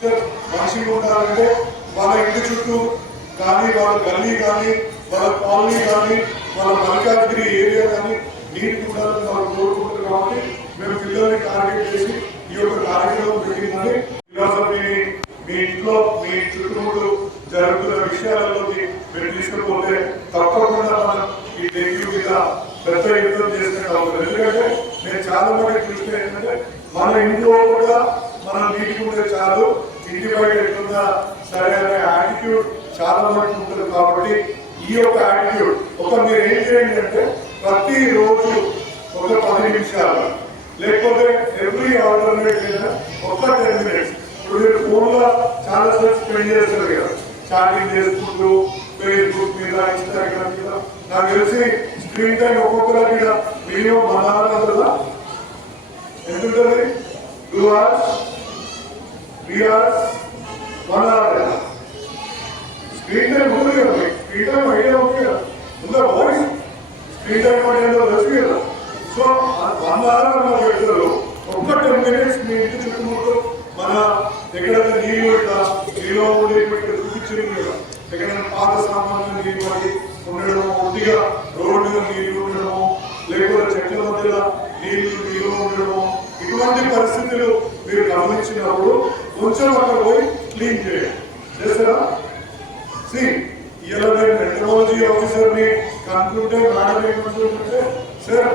మంచిగా ఉండాలంటే వాళ్ళ ఇంటి చుట్టూ కానీ వాళ్ళ గల్లీ కానీ వాళ్ళ కాలనీ కానీ వాళ్ళ మల్కాజ్గిరి ఏరియా కానీ నీట్ ఉండాలని వాళ్ళు కోరుకుంటారు. కాబట్టి మేము పిల్లల్ని టార్గెట్ చేసి ఈ యొక్క కార్యక్రమం పెట్టిందని ఫిలాసఫీని మీ ఇంట్లో మీ చుట్టూ జరుగుతున్న విషయాలలోకి మీరు తీసుకుపోతే తప్పకుండా మనం ఈ డెంగ్యూ మీద పెద్ద యుద్ధం చేసినట్టు అవుతుంది. ఎందుకంటే నేను చాలా మంది చూస్తే ఏంటంటే మన ఇంట్లో కూడా మనం నీటికి ఉంటే చాలు, ఇంటి బయట ఎట్లున్నా సరే అనే యాటిట్యూడ్ చాలా మంది ఉంటుంది. కాబట్టి ఈ యొక్క యాటిట్యూడ్ మీరు ఏం చేయండి అంటే ప్రతిరోజు ఒక 10 నిమిషాలు లేకపోతే ఎవ్రీ ఆల్టర్నేట్ ఒక 10 minutes. ఇప్పుడు మీరు ఫోన్లో చాలా సేపు స్పెండ్ చేస్తారు కదా, చాటింగ్ చేసుకుంటూ ఫేస్బుక్ మీద ఇన్స్టాగ్రామ్ మీద. నాకు తెలిసి స్క్రీన్ టైం ఒక్కొక్కరి మీద మినిమం 1 hour కదా, ఎందుకంటే 2 hours 3 hours 1 hour screen time ఉంది కదా. స్క్రీన్ టైం ఐడియా ఉంది కదా, ఉందా వాయిస్ స్క్రీన్ టైం అంటే తెలుసు కదా. సో 1 hour మనం పెడతారు, ఒక్క 10 minutes మీ ఇంటి చుట్టుముట్టు మన ఎక్కడైనా నీళ్ళు ఇట్లా నీలో ఉండి ఇక్కడ చూపించింది కదా, ఎక్కడైనా పాత సామాన్లు నీళ్ళు పడి ఉండడము, ఒట్టిగా రోడ్డు మీద నీళ్లు ఉండడము, లేకపోతే చెట్ల మధ్యలో నీళ్లు ఉండడము, ఇటువంటి పరిస్థితులు మీరు గమనించినప్పుడు కొంచెం అక్కడ పోయి క్లీన్ చేయండి. చేస్తారా? ఇలా నేను మెట్రాలజీ ఆఫీసర్ని కనుక్కుంటే మేడం ఏమంటుంటే, సార్